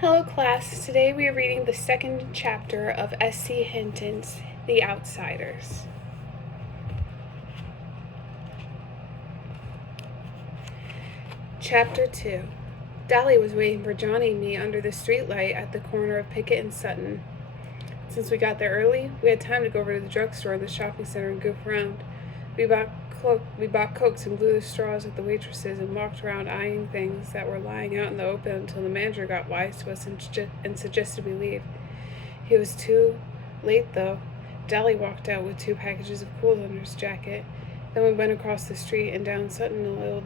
Hello class, today we are reading the second chapter of S.C. Hinton's The Outsiders. Chapter 2. Dolly was waiting for Johnny and me under the streetlight at the corner of Pickett and Sutton. Since we got there early, we had time to go over to the drugstore and the shopping center and goof around. We bought Cokes and blew the straws at the waitresses and walked around eyeing things that were lying out in the open until the manager got wise to us and suggested we leave. He was too late, though. Dolly walked out with 2 packages of Cools under his jacket. Then we went across the street and down Sutton a little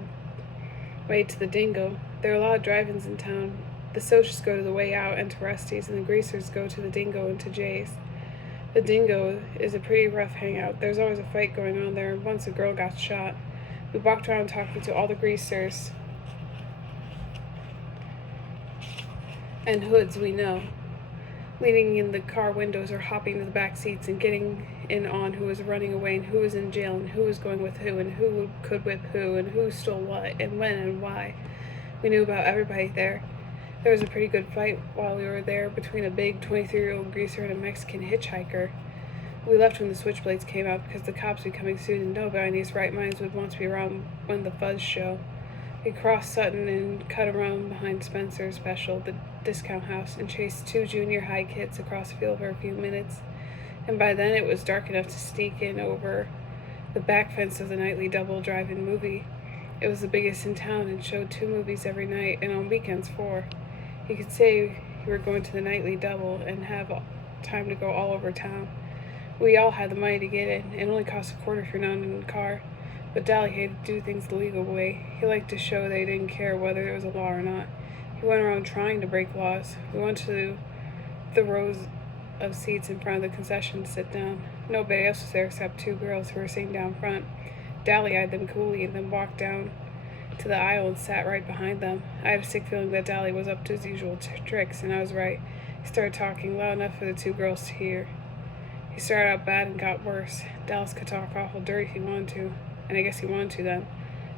way to the Dingo. There are a lot of drive-ins in town. The Socials go to the Way Out and to Rusty's, and the Greasers go to the Dingo and to Jay's. The Dingo is a pretty rough hangout. There's always a fight going on there, and once a girl got shot. We walked around talking to all the Greasers and hoods we know, leaning in the car windows or hopping to the back seats and getting in on who was running away and who was in jail and who was going with who and who could whip who and who stole what and when and why. We knew about everybody there. There was a pretty good fight while we were there between a big 23-year-old greaser and a Mexican hitchhiker. We left when the switchblades came out because the cops becoming soon and nobody in his right minds would want to be around when the fuzz show. We crossed Sutton and cut around behind Spencer's Special, the discount house, and chased 2 junior high kids across the field for a few minutes. And by then it was dark enough to sneak in over the back fence of the nightly double drive-in movie. It was the biggest in town and showed 2 movies every night, and on weekends 4. You could say you were going to the nightly double and have time to go all over town. We all had the money to get in. It only cost a quarter if you're not in the car. But Dolly hated to do things the legal way. He liked to show they didn't care whether there was a law or not. He went around trying to break laws. We went to the rows of seats in front of the concession to sit down. Nobody else was there except 2 girls who were sitting down front. Dolly eyed them coolly and then walked down to the aisle and sat right behind them. I had a sick feeling that Dolly was up to his usual tricks, and I was right. He started talking loud enough for the 2 girls to hear. He started out bad and got worse. Dallas could talk awful dirty if he wanted to, and I guess he wanted to then.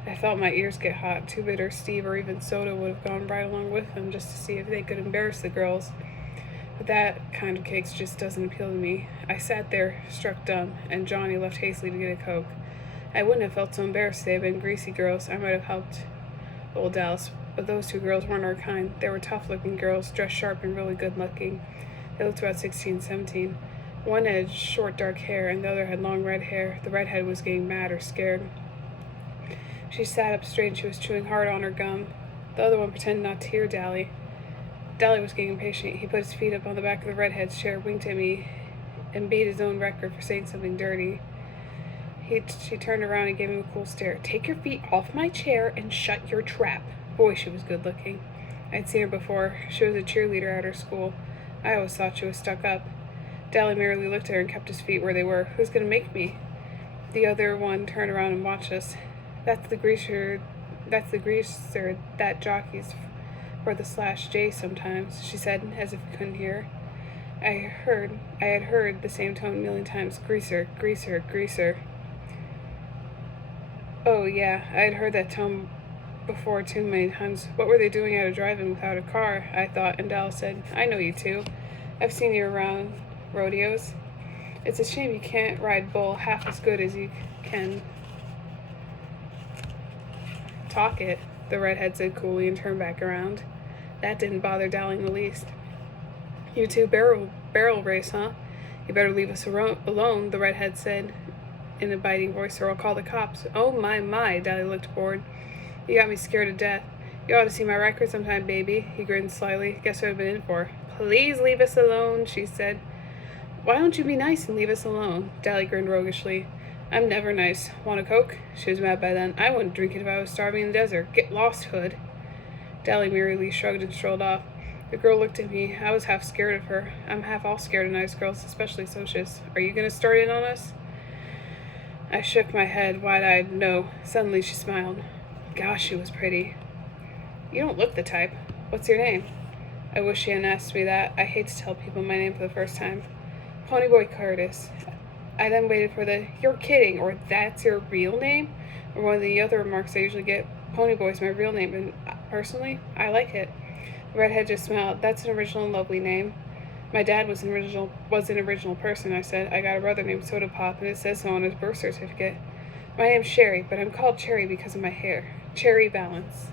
I felt my ears get hot. 2 Bitter, Steve, or even Soda would have gone right along with him just to see if they could embarrass the girls. But that kind of cakes just doesn't appeal to me. I sat there, struck dumb, and Johnny left hastily to get a Coke. I wouldn't have felt so embarrassed if they had been greasy girls. I might have helped old Dallas, but those 2 girls weren't our kind. They were tough-looking girls, dressed sharp and really good-looking. They looked about 16, 17. One had short, dark hair, and the other had long red hair. The redhead was getting mad or scared. She sat up straight and she was chewing hard on her gum. The other one pretended not to hear Dolly. Dolly was getting impatient. He put his feet up on the back of the redhead's chair, winked at me, and beat his own record for saying something dirty. She turned around and gave him a cool stare. "Take your feet off my chair and shut your trap." Boy, she was good looking. I'd seen her before. She was a cheerleader at her school. I always thought she was stuck up. Dolly merely looked at her and kept his feet where they were. "Who's going to make me?" The other one turned around and watched us. That's the greaser that jockeys for the /J sometimes," she said, as if we couldn't hear. I had heard the same tone a million times. Greaser, greaser, greaser. Oh, yeah, I had heard that tone before too many times. What were they doing out of driving without a car? I thought, and Dallas said, "I know you 2. I've seen you around rodeos. It's a shame you can't ride bull half as good as you can talk it," the redhead said coolly and turned back around. That didn't bother Dolly in the least. "You 2 barrel race, huh? You better leave us alone," the redhead said in a biting voice, "or I'll call the cops." "Oh, my," Dolly looked bored. "You got me scared to death. You ought to see my record sometime, baby." He grinned slyly. "Guess what I've been in for." "Please leave us alone," she said. "Why don't you be nice and leave us alone?" Dolly grinned roguishly. "I'm never nice. Want a Coke?" She was mad by then. "I wouldn't drink it if I was starving in the desert. Get lost, hood." Dolly merely shrugged and strolled off. The girl looked at me. I was half scared of her. I'm half all scared of nice girls, especially Socius. "Are you going to start in on us?" I shook my head, wide-eyed. "No." Suddenly she smiled. Gosh, she was pretty. "You don't look the type. What's your name?" I wish she hadn't asked me that. I hate to tell people my name for the first time. "Ponyboy Curtis." I then waited for the "you're kidding" or "that's your real name," or one of the other remarks I usually get. Ponyboy's my real name, and personally, I like it. The redhead just smiled. That's an original and lovely name. My dad was an original person, I said. I got a brother named Soda Pop, and it says so on his birth certificate. My name's Sherry, but I'm called Cherry because of my hair. Cherry Valance.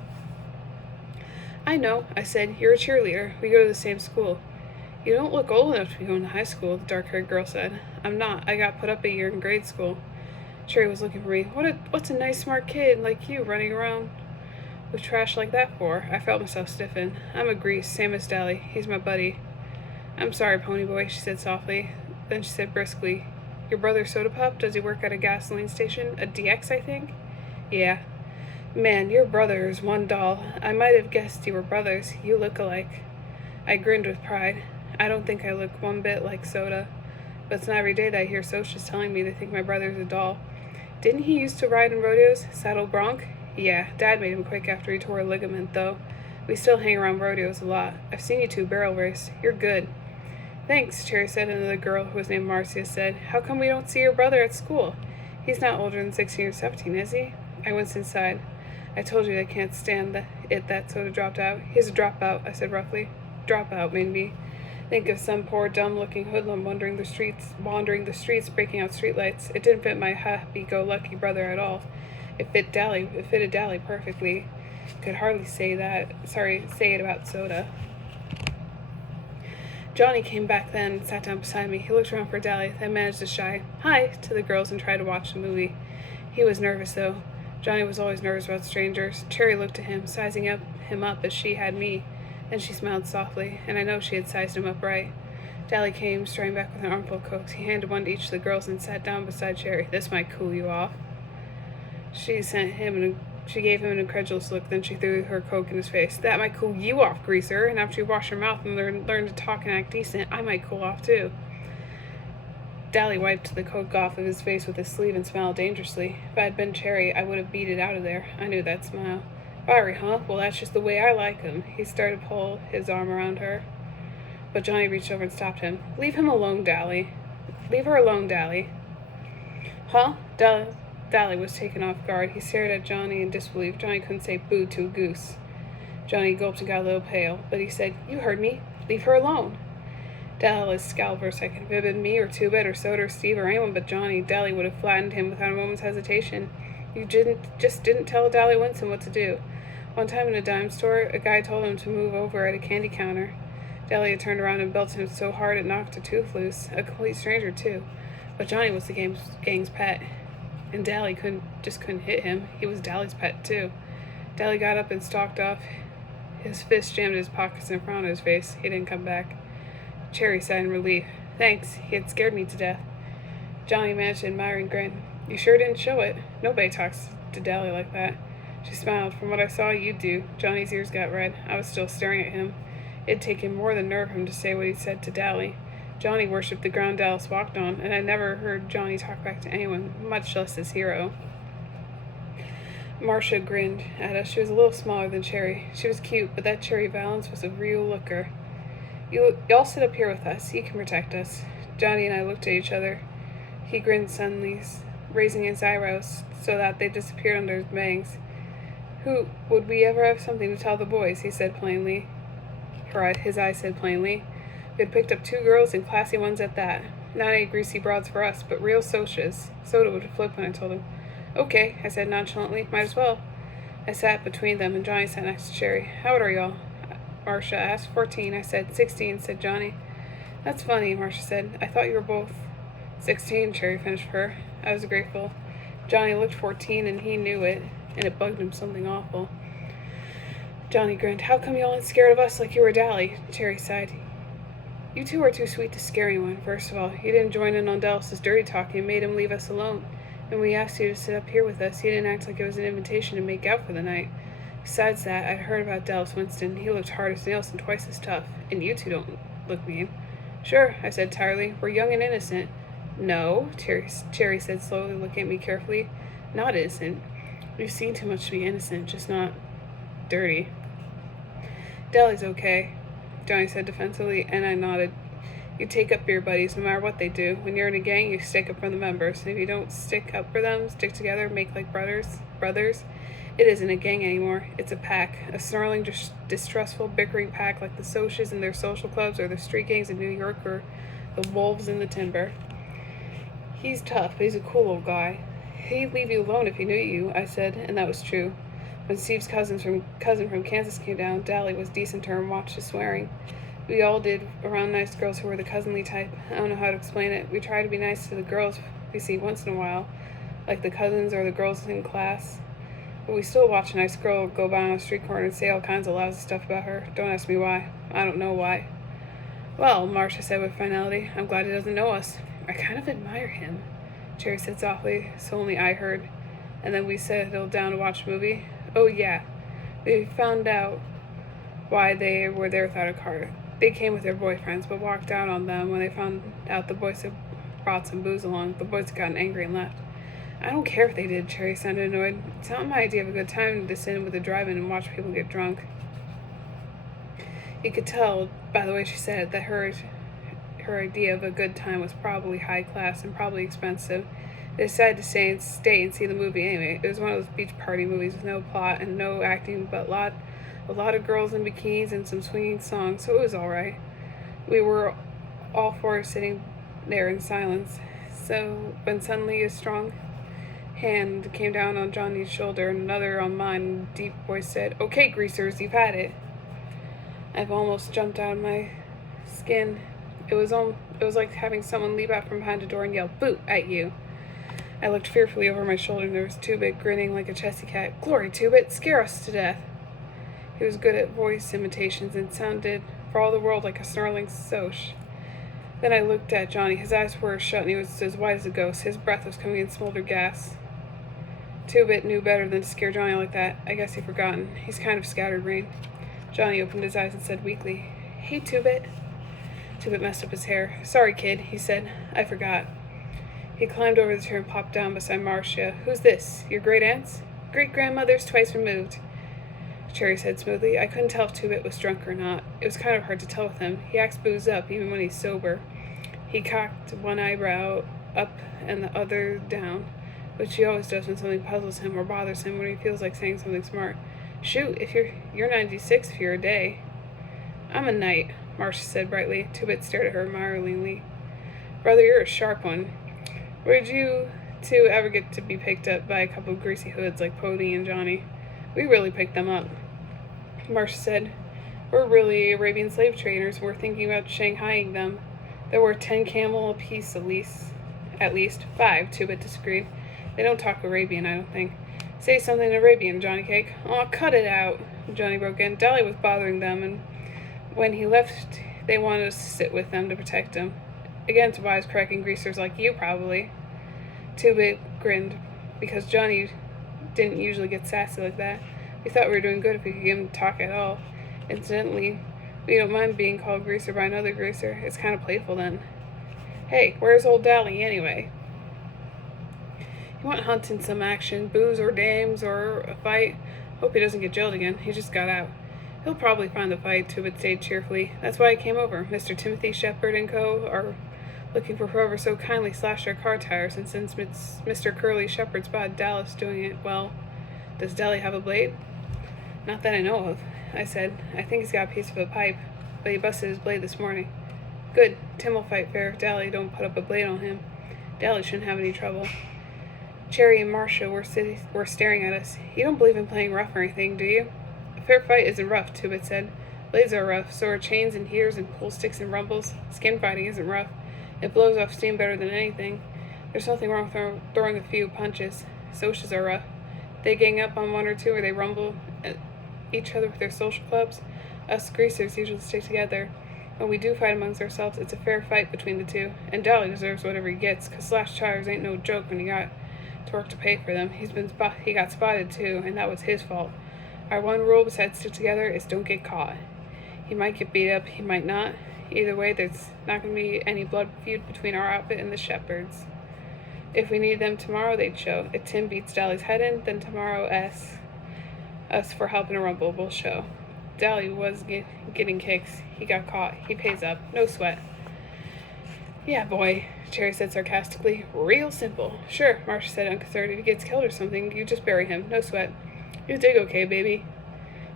I know, I said. You're a cheerleader. We go to the same school. You don't look old enough to be going to high school, the dark-haired girl said. I'm not. I got put up a year in grade school. Cherry was looking for me. What's a nice, smart kid like you running around with trash like that for? I felt myself stiffen. I'm a Grease, same as Dally. He's my buddy. I'm sorry, pony boy, she said softly. Then she said briskly, Your brother Soda Pop? Does he work at a gasoline station? A DX, I think? Yeah. Man, your brother is one doll. I might have guessed you were brothers. You look alike. I grinned with pride. I don't think I look one bit like Soda. But it's not every day that I hear socials telling me they think my brother's a doll. Didn't he used to ride in rodeos? Saddle bronc? Yeah, Dad made him quick after he tore a ligament, though. We still hang around rodeos a lot. I've seen you two barrel race. You're good. Thanks, Cherry said, and the girl, who was named Marcia, said, How come we don't see your brother at school? He's not older than 16 or 17, is he? I went inside. I told you I can't stand that Soda dropped out. He's a dropout, I said roughly. Dropout made me think of some poor, dumb-looking hoodlum wandering the streets, breaking out streetlights. It didn't fit my happy-go-lucky brother at all. It fitted Dally perfectly. Could hardly say it about Soda. Johnny came back then and sat down beside me. He looked around for Dally, then managed to shy hi to the girls and tried to watch the movie. He was nervous, though. Johnny was always nervous about strangers. Cherry looked at him, sizing him up as she had me. Then she smiled softly, and I know she had sized him up right. Dally came, striding back with an armful of cokes. He handed one to each of the girls and sat down beside Cherry. This might cool you off. She gave him an incredulous look, then she threw her coke in his face. That might cool you off, greaser, and after you wash your mouth and learn to talk and act decent, I might cool off too. Dally wiped the coke off of his face with his sleeve and smiled dangerously. If I had been Cherry, I would have beat it out of there. I knew that smile. Fiery, huh? Well, that's just the way I like him. He started to pull his arm around her. But Johnny reached over and stopped him. Leave him alone, Dally. Leave her alone, Dally. Huh? Dally was taken off guard. He stared at Johnny in disbelief. Johnny couldn't say boo to a goose. Johnny gulped and got a little pale, but he said, You heard me. Leave her alone. Dally scowled for a second. If it had been me or Two-Bit or Soda or Steve or anyone but Johnny, Dally would have flattened him without a moment's hesitation. You didn't tell Dally Winston what to do. One time in a dime store, a guy told him to move over at a candy counter. Dally had turned around and belted him so hard it knocked a tooth loose. A complete stranger, too. But Johnny was the gang's pet. And Dally couldn't hit him. He was Dally's pet, too. Dally got up and stalked off. His fist jammed in his pockets and frown on his face. He didn't come back. Cherry sighed in relief. Thanks. He had scared me to death. Johnny managed an admiring grin. You sure didn't show it. Nobody talks to Dally like that. She smiled. From what I saw, you do. Johnny's ears got red. I was still staring at him. It'd taken more than nerve him to say what he said to Dally. Johnny worshipped the ground Dallas walked on, and I never heard Johnny talk back to anyone, much less his hero. Marcia grinned at us. She was a little smaller than Cherry. She was cute, but that Cherry Valance was a real looker. Y'all sit up here with us. He can protect us. Johnny and I looked at each other. He grinned suddenly, raising his eyebrows so that they disappeared under his bangs. Would we ever have something to tell the boys? He said plainly. His eyes said plainly. We had picked up 2 girls and classy ones at that. Not any greasy broads for us, but real socias. Soda would flip when I told him. Okay, I said nonchalantly. Might as well. I sat between them, and Johnny sat next to Cherry. How old are y'all? Marcia asked. 14, I said. 16, said Johnny. That's funny, Marcia said. I thought you were both 16, Cherry finished for her. I was grateful. Johnny looked 14, and he knew it, and it bugged him something awful. Johnny grinned. How come you all ain't scared of us like you were Dally? Cherry sighed. You two are too sweet to scare anyone, first of all. You didn't join in on Dallas's dirty talk and made him leave us alone. When we asked you to sit up here with us, you didn't act like it was an invitation to make out for the night. Besides that, I'd heard about Dallas Winston. He looked hard as nails and twice as tough. And you two don't look mean. Sure, I said tiredly. We're young and innocent. No, Cherry said slowly, looking at me carefully. Not innocent. We've seen too much to be innocent, just not dirty. Dally's okay, Johnny said defensively, and I nodded. You take up for your buddies no matter what they do. When you're in a gang, you stick up for the members. And if you don't stick up for them, stick together, make like brothers. It isn't a gang anymore. It's a pack. A snarling, distrustful, bickering pack like the Socs in their social clubs or the street gangs in New York or the wolves in the timber. He's tough, but he's a cool old guy. He'd leave you alone if he knew you, I said, and that was true. When Steve's cousin from Kansas came down, Dally was decent to her and watched his swearing. We all did around nice girls who were the cousinly type. I don't know how to explain it. We try to be nice to the girls we see once in a while, like the cousins or the girls in class. But we still watch a nice girl go by on a street corner and say all kinds of lousy stuff about her. Don't ask me why. I don't know why. Well, Marcia said with finality, I'm glad he doesn't know us. I kind of admire him, Cherry said softly, so only I heard. And then we settled down to watch a movie. Oh, yeah. We found out why they were there without a car. They came with their boyfriends, but walked out on them when they found out the boys had brought some booze along. The boys had gotten angry and left. I don't care if they did, Cherry sounded annoyed. It's not my idea of a good time to sit in with a drive-in and watch people get drunk. You could tell, by the way she said it, that her idea of a good time was probably high class and probably expensive. They decided to stay and see the movie anyway. It was one of those beach party movies with no plot and no acting, but a lot of girls in bikinis and some swinging songs, so it was all right. We were all four sitting there in silence. So when suddenly a strong hand came down on Johnny's shoulder and another on mine, and a deep voice said, "Okay, greasers, you've had it." I've almost jumped out of my skin. It was like having someone leap out from behind a door and yell, "Boo!" at you. I looked fearfully over my shoulder and there was Two-Bit grinning like a chessy cat. "Glory, Two-Bit, scare us to death." He was good at voice imitations and sounded for all the world like a snarling Soc. Then I looked at Johnny. His eyes were shut and he was as white as a ghost. His breath was coming in smoldered gas. Two-Bit knew better than to scare Johnny like that. I guess he'd forgotten. He's kind of scatterbrained. Johnny opened his eyes and said weakly, "Hey, Two-Bit." Two-Bit messed up his hair. "Sorry, kid," he said. "I forgot." He climbed over the chair and popped down beside Marcia. "Who's this? Your great-aunts?" "Great-grandmother's twice removed," Cherry said smoothly. I couldn't tell if Two-Bit was drunk or not. It was kind of hard to tell with him. He acts booze up, even when he's sober. He cocked one eyebrow up and the other down, which he always does when something puzzles him or bothers him, when he feels like saying something smart. "Shoot, if you're 96 if you're a day." "I'm a knight," Marcia said brightly. Two-Bit stared at her admiringly. "Brother, you're a sharp one. Where'd you two ever get to be picked up by a couple of greasy hoods like Pody and Johnny?" "We really picked them up," Marcia said. "We're really Arabian slave traders, and we're thinking about Shanghaiing them. They're worth 10 camel apiece at least. At least 5, Two-Bit disagreed. They don't talk Arabian, I don't think." "Say something in Arabian, Johnny Cake." "Aw, cut it out," Johnny broke in. "Dally was bothering them, and when he left, they wanted us to sit with them to protect him. Against wisecracking greasers like you, probably." Two-Bit grinned, because Johnny didn't usually get sassy like that. We thought we were doing good if we could get him to talk at all. Incidentally, we don't mind being called greaser by another greaser. It's kind of playful then. "Hey, where's old Dally, anyway?" "He went hunting some action, booze or dames or a fight. Hope he doesn't get jailed again. He just got out." "He'll probably find the fight," Two-Bit stayed cheerfully. "That's why I came over. Mr. Timothy Shepard and Co. are looking for whoever so kindly slashed our car tires, and since it's Mr. Curly Shepard's spotted Dallas doing it, well, does Dally have a blade?" "Not that I know of," I said. "I think he's got a piece of a pipe, but he busted his blade this morning." "Good. Tim will fight fair if Dally don't put up a blade on him. Dally shouldn't have any trouble." Cherry and Marcia were staring at us. "You don't believe in playing rough or anything, do you?" "A fair fight isn't rough," Two-Bit said. "Blades are rough, so are chains and heaters and pull sticks and rumbles. Skin fighting isn't rough. It blows off steam better than anything. There's nothing wrong with throwing a few punches. Socials are rough. They gang up on one or two, or they rumble at each other with their social clubs. Us greasers usually stick together. When we do fight amongst ourselves, it's a fair fight between the two. And Dally deserves whatever he gets, 'cause slashed tires ain't no joke when he got to work to pay for them. He got spotted too, and that was his fault. Our one rule besides stick together is don't get caught. He might get beat up, he might not. Either way, there's not going to be any blood feud between our outfit and the Shepards. If we need them tomorrow, they'd show. If Tim beats Dally's head in, then tomorrow us for helping a rumble will show. Dally was getting kicks. He got caught. He pays up. No sweat." "Yeah, boy," Cherry said sarcastically. "Real simple." "Sure," Marcia said unconcerned. "If he gets killed or something, you just bury him. No sweat. You did okay, baby.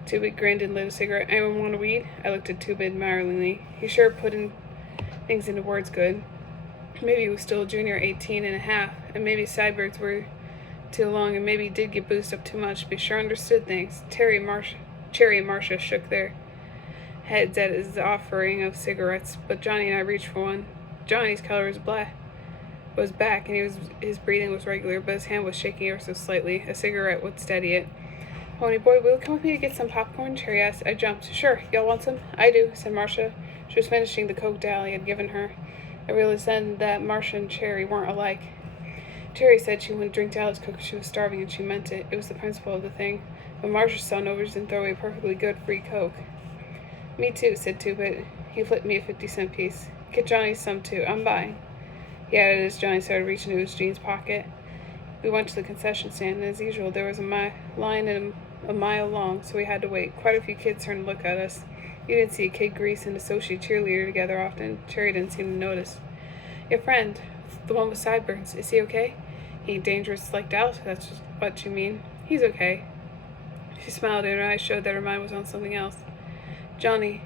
Two-Bit grinned and lit a cigarette. Anyone want a weed? I looked at Two-Bit admiringly. He sure putting things into words good. Maybe he was still a junior 18 and a half, and maybe sideburns were too long, and maybe he did get boozed up too much, but he sure understood things. Cherry and Marcia shook their heads at his offering of cigarettes, but Johnny and I reached for one. Johnny's color was back, and his breathing was regular, but his hand was shaking ever so slightly. A cigarette would steady it. Pony boy, will you come with me to get some popcorn? Cherry asked. I jumped. Sure, y'all want some? I do, said Marcia. She was finishing the Coke Dally had given her. I realized then that Marcia and Cherry weren't alike. Cherry said she wouldn't drink Dallas Coke because she was starving, and she meant it. It was the principle of the thing. But Marcia saw no reason to throw away a perfectly good free Coke. Me too, said Two-Bit. He flipped me a 50-cent piece. Get Johnny some too. I'm buying. He added as Johnny started reaching into his jeans pocket. We went to the concession stand, and as usual, there was a line a mile long, so we had to wait. Quite a few kids turned to look at us. You didn't see a Kid Grease and associate cheerleader together often. Cherry didn't seem to notice. Your friend, the one with sideburns, is he okay? He ain't dangerous like Dallas, if that's what you mean. He's okay. She smiled, and her eyes showed that her mind was on something else. Johnny,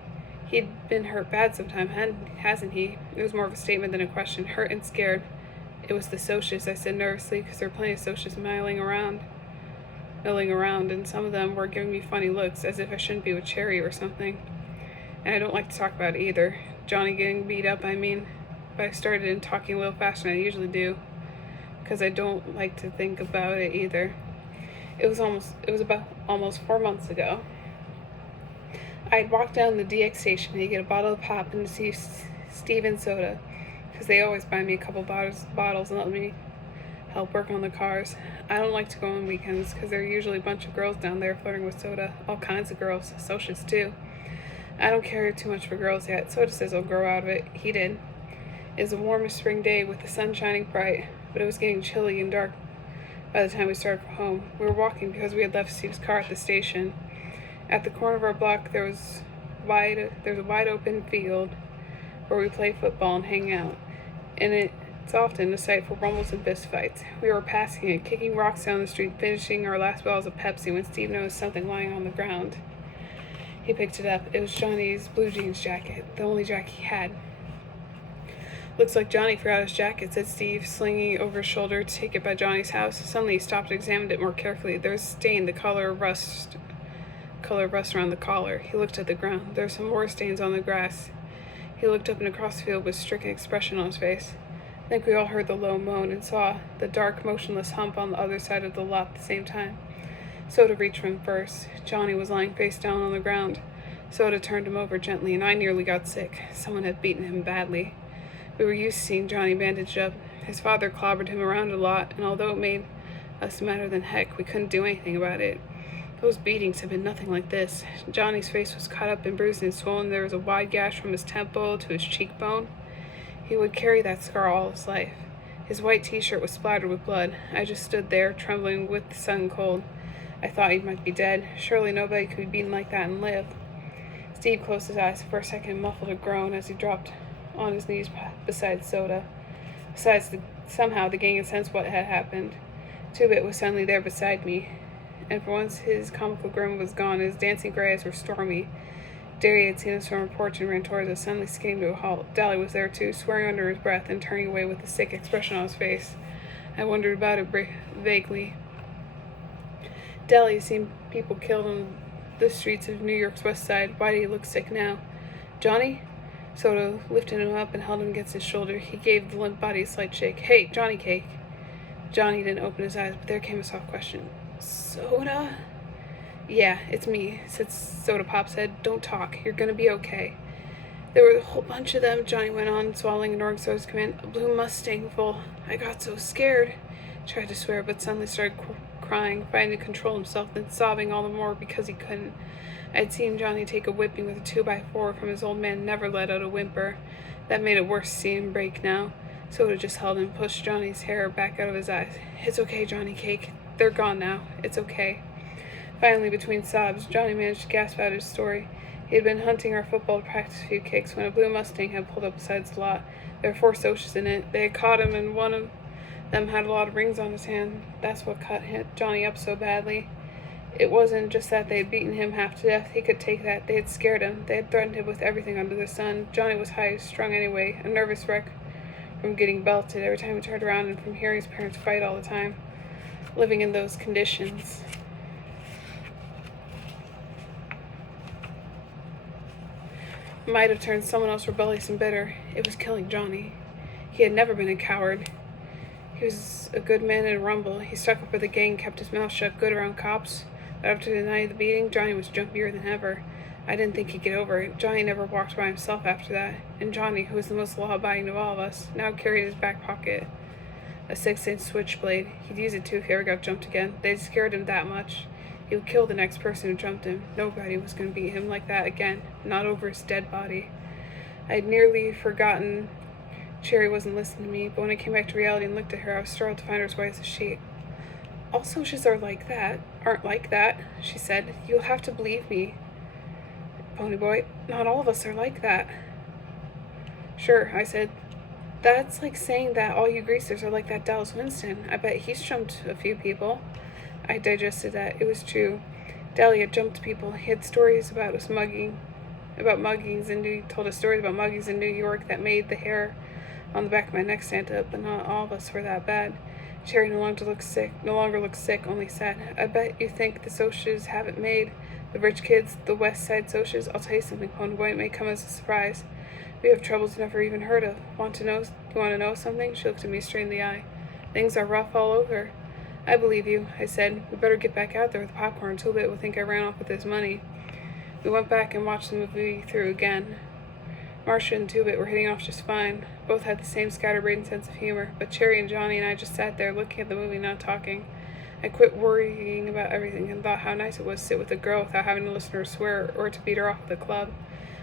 he'd been hurt bad sometime, hasn't he? It was more of a statement than a question. Hurt and scared. It was the socius, I said nervously, because there were plenty of socius milling around, and some of them were giving me funny looks, as if I shouldn't be with Cherry or something. And I don't like to talk about it either. Johnny getting beat up, I mean. But I started in talking a little faster than I usually do, because I don't like to think about it either. It was about almost 4 months ago. I'd walked down the DX station to get a bottle of pop and to see Steven soda, because they always buy me a couple bottles and let me help work on the cars. I don't like to go on weekends because there are usually a bunch of girls down there flirting with soda. All kinds of girls, socials too. I don't care too much for girls yet. Soda says I'll grow out of it. He did. It was a warmish spring day with the sun shining bright, but it was getting chilly and dark by the time we started for home. We were walking because we had left Steve's car at the station. At the corner of our block, there's a wide open field where we play football and hang out, and it's often a site for rumbles and fist fights. We were passing it, kicking rocks down the street, finishing our last bottles of Pepsi when Steve noticed something lying on the ground. He picked it up. It was Johnny's blue jeans jacket, the only jacket he had. Looks like Johnny forgot his jacket, said Steve, slinging it over his shoulder to take it by Johnny's house. Suddenly he stopped and examined it more carefully. There was a stain, the color of rust around the collar. He looked at the ground. There were some more stains on the grass. He looked up and across the field with a stricken expression on his face. I think we all heard the low moan and saw the dark, motionless hump on the other side of the lot at the same time. Soda reached for him first. Johnny was lying face down on the ground. Soda turned him over gently, and I nearly got sick. Someone had beaten him badly. We were used to seeing Johnny bandaged up. His father clobbered him around a lot, and although it made us madder than heck, we couldn't do anything about it. Those beatings had been nothing like this. Johnny's face was cut up and bruised and swollen. There was a wide gash from his temple to his cheekbone. He would carry that scar all his life. His white t-shirt was splattered with blood. I just stood there, trembling with the sun cold. I thought he might be dead. Surely nobody could be beaten like that and live. Steve closed his eyes for a second and muffled a groan as he dropped on his knees beside Soda. Somehow the gang had sensed what had happened. Two-Bit was suddenly there beside me, and for once his comical grin was gone. His dancing gray eyes were stormy. Derry had seen us from her porch and ran towards us, suddenly skidding to a halt. Dally was there too, swearing under his breath and turning away with a sick expression on his face. I wondered about it vaguely. Dally had seen people killed on the streets of New York's west side. Why did he look sick now? Johnny? Soda lifted him up and held him against his shoulder. He gave the limp body a slight shake. Hey, Johnny Cake. Johnny didn't open his eyes, but there came a soft question. Soda? Yeah, it's me, Soda Pop said. Don't talk. You're gonna be okay. There were a whole bunch of them, Johnny went on, swallowing and ignoring Soda's command. A blue Mustang full. I got so scared. Tried to swear, but suddenly started crying, fighting to control himself, then sobbing all the more because he couldn't. I'd seen Johnny take a whipping with a 2x4 from his old man, never let out a whimper. That made it worse to see him break now. Soda just held and pushed Johnny's hair back out of his eyes. It's okay, Johnny Cake. They're gone now. It's okay. Finally, between sobs, Johnny managed to gasp out his story. He had been hunting our football to practice a few kicks when a blue Mustang had pulled up beside the lot. There were 4 socials in it. They had caught him, and one of them had a lot of rings on his hand. That's what cut Johnny up so badly. It wasn't just that they had beaten him half to death. He could take that. They had scared him. They had threatened him with everything under the sun. Johnny was high-strung anyway, a nervous wreck from getting belted every time he turned around and from hearing his parents fight all the time, living in those conditions. Might have turned someone else rebellious and bitter. It was killing Johnny. He had never been a coward. He was a good man in a rumble. He stuck up for the gang, kept his mouth shut, good around cops. But after the night of the beating, Johnny was jumpier than ever. I didn't think he'd get over it. Johnny never walked by himself after that. And Johnny, who was the most law-abiding of all of us, now carried in his back pocket a 6-inch switchblade. He'd use it too if he ever got jumped again. They'd scared him that much. He would kill the next person who jumped him. Nobody was going to beat him like that again, not over his dead body. I'd nearly forgotten Cherry wasn't listening to me, but when I came back to reality and looked at her, I was startled to find her as white as a sheet. All socias aren't like that, she said. You'll have to believe me, Ponyboy. Not all of us are like that. Sure, I said. That's like saying that all you greasers are like that Dallas Winston. I bet he's jumped a few people. I digested that. It was true. Dally had jumped people. He had stories about muggings, and he told us stories about muggings in New York that made the hair on the back of my neck stand up, but not all of us were that bad. Cherry no longer looked sick, only sad. I bet you think the socias have it made. The rich kids, the West Side socias. I'll tell you something, Ponyboy. It may come as a surprise. We have troubles you never even heard of. You want to know something? She looked at me straight in the eye. Things are rough all over. I believe you, I said. We better get back out there with the popcorn. Toolbit will think I ran off with his money. We went back and watched the movie through again. Marcia and Toolbit were hitting off just fine. Both had the same scatterbrained sense of humor, but Cherry and Johnny and I just sat there looking at the movie, not talking. I quit worrying about everything and thought how nice it was to sit with a girl without having to listen to her swear or to beat her off at the club.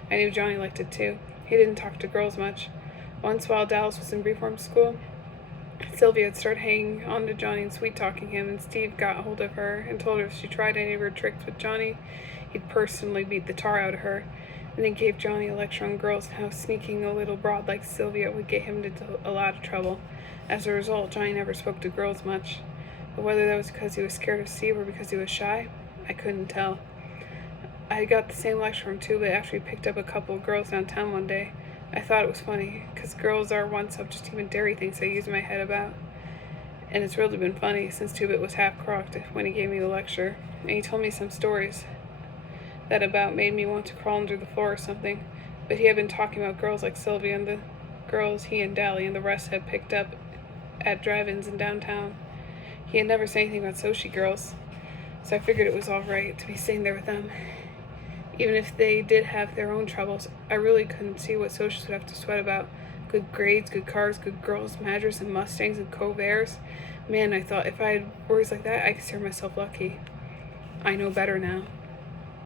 I knew Johnny liked it too. He didn't talk to girls much. Once, while Dallas was in reform school, Sylvia had started hanging on to Johnny and sweet-talking him, and Steve got hold of her and told her if she tried any of her tricks with Johnny, he'd personally beat the tar out of her. And he gave Johnny a lecture on girls and how sneaking a little broad like Sylvia would get him into a lot of trouble. As a result, Johnny never spoke to girls much. But whether that was because he was scared of Steve or because he was shy, I couldn't tell. I got the same lecture from Tuba after he picked up a couple of girls downtown one day. I thought it was funny, because girls are one subject even Derry thinks I use my head about. And it's really been funny since Tubit was half-crocked when he gave me the lecture. And he told me some stories that about made me want to crawl under the floor or something. But he had been talking about girls like Sylvia and the girls he and Dally and the rest had picked up at drive-ins in downtown. He had never said anything about Sochi girls, so I figured it was all right to be sitting there with them. Even if they did have their own troubles, I really couldn't see what Socials would have to sweat about. Good grades, good cars, good girls, Madras and Mustangs and Covares. Man, I thought if I had worries like that, I consider myself lucky. I know better now.